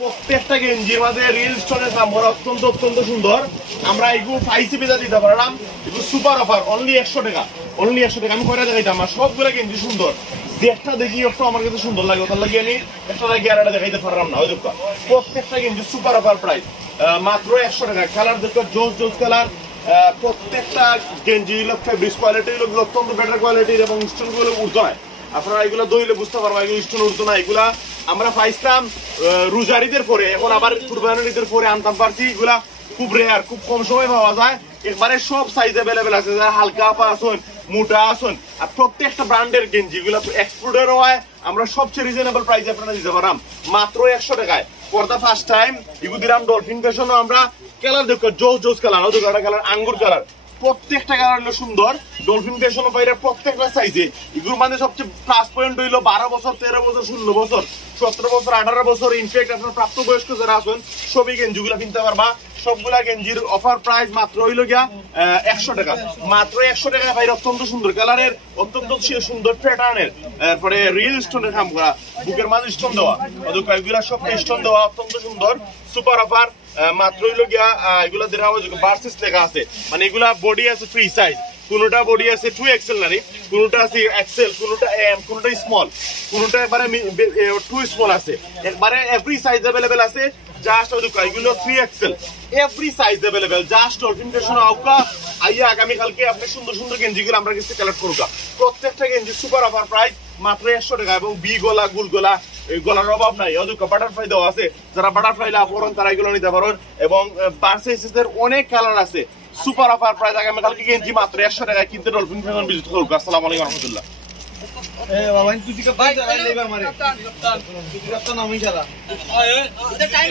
প্রত্যেকটা গেঞ্জির মাঝে রিল স্টোনের নাম্বার অত্যন্ত অত্যন্ত সুন্দর। আমরা এগুলো ফাইসি পেজা দিতে পারলাম, এগুলো সুপার অফার অনলি 100 টাকা, অনলি 100 টাকা। আমি কয়টা দেখাইতাম, আমার সবগুলো গেঞ্জি সুন্দর, যে একটা দেখি একটু আমার কাছে সুন্দর লাগে তার লাগে আমি একটা দেখি আর একটা দেখাইতে পারলাম না। ওই দেখো প্রত্যেকটা গেঞ্জি সুপার অফার প্রাইস মাত্র 100 টাকা। কালার দেখো জোস জোস কালার, প্রত্যেকটা গেঞ্জি ফেব্রিক্স কোয়ালিটি অত্যন্ত বেটার কোয়ালিটির এবং স্টোনগুলো উঠতো না। আপনারা এগুলো দইলে বুঝতে পারবো এগুলো স্টোন উঠতো না। এগুলা আমরা পাইছিলাম রোজারিদের পরে, এখন আবার কুরবানিদের পরে আনতাম পারছি। এগুলা খুব রেয়ার, খুব কম সময় পাওয়া যায়। একবারে সব সাইজ অ্যাভেলেবেল আছে, যারা হালকা পা আসুন, মোটা আসুন, আর প্রত্যেকটা ব্র্যান্ডের গেঞ্জি এগুলো এক্সপোর্টের হয়। আমরা সবচেয়ে রিজনেবল প্রাইসে আপনারা দিতে পারাম মাত্র 100 টাকায়। ফর দা ফার্স্ট টাইম এগুলো দিলাম ডলফিন ফ্যাশনও। আমরা কালার দেখো জোস জোস কালার, ওই দেখো কালার আঙ্গুর কালার, প্রত্যেকটা কালার হলো সুন্দর। ডলফিন ফ্যাশন বাইরে প্রত্যেকটা সাইজে এগুলো মানে সবচেয়ে প্লাস পয়েন্ট হইলো 12 বছর, 13 বছর, 16 বছর, 17 বছর, 18 বছর, ইনফ্যাক্ট আপনার প্রাপ্তবয়স্ক যারা আছেন সবই গেঞ্জিগুলা কিনতে পারবা। সবগুলা গেঞ্জির অফার প্রাইস মাত্র হইল গিয়া 100 টাকা, মাত্র 100 টাকা ভাই। অত্যন্ত সুন্দর কালারের, অত্যন্ত সুন্দর প্যাটার্নের, এরপরে রিয়েল স্টোনের কাম করা, বুকের মাঝে স্টোন দেওয়া, এগুলা সব স্টোন দেওয়া, অত্যন্ত সুন্দর সুপার অফার। মাত্র হইল গিয়া এগুলা দেওয়া ভার্সেস লেখা আছে, মানে এগুলা বডি আছে ফ্রি সাইজ, কোনটা বডি আছে 2XL নারী, কোনটা আছে XL, কোনটা M, কোনটা স্মল, কোনটা একবারে 2 স্মল আছে। একবারে এভরি সাইজ अवेलेबल আছে। জাস্ট এগুলো 3XL, every size available. Just Dolphin fashion আউকা আইয়া আগামী কালকে আপনি সুন্দর সুন্দর গেঞ্জিগুলো আমরা কাছে কালেক্ট করুকা। প্রত্যেকটা গেঞ্জি সুপার অফার প্রাইস মাত্র 100 টাকা। এবং বি গলা, গুল গলা, এই গলার অভাব নাই। ওদিকে বাটারফ্লাই দেওয়া আছে, যারা বাটারফ্লাই লাভ করেন তারা এগুলো নিতে পারেন। এবং বার্সেসের অনেক কালার আছে। সুপার অফার প্রাইস আগামী কালকে গেঞ্জি মাত্র 100 টাকা কিনতে ডলফিন ফ্যাশন ভিজিট করুক। আসসালামু আলাইকুম রহমতুল্লাহ। টাইম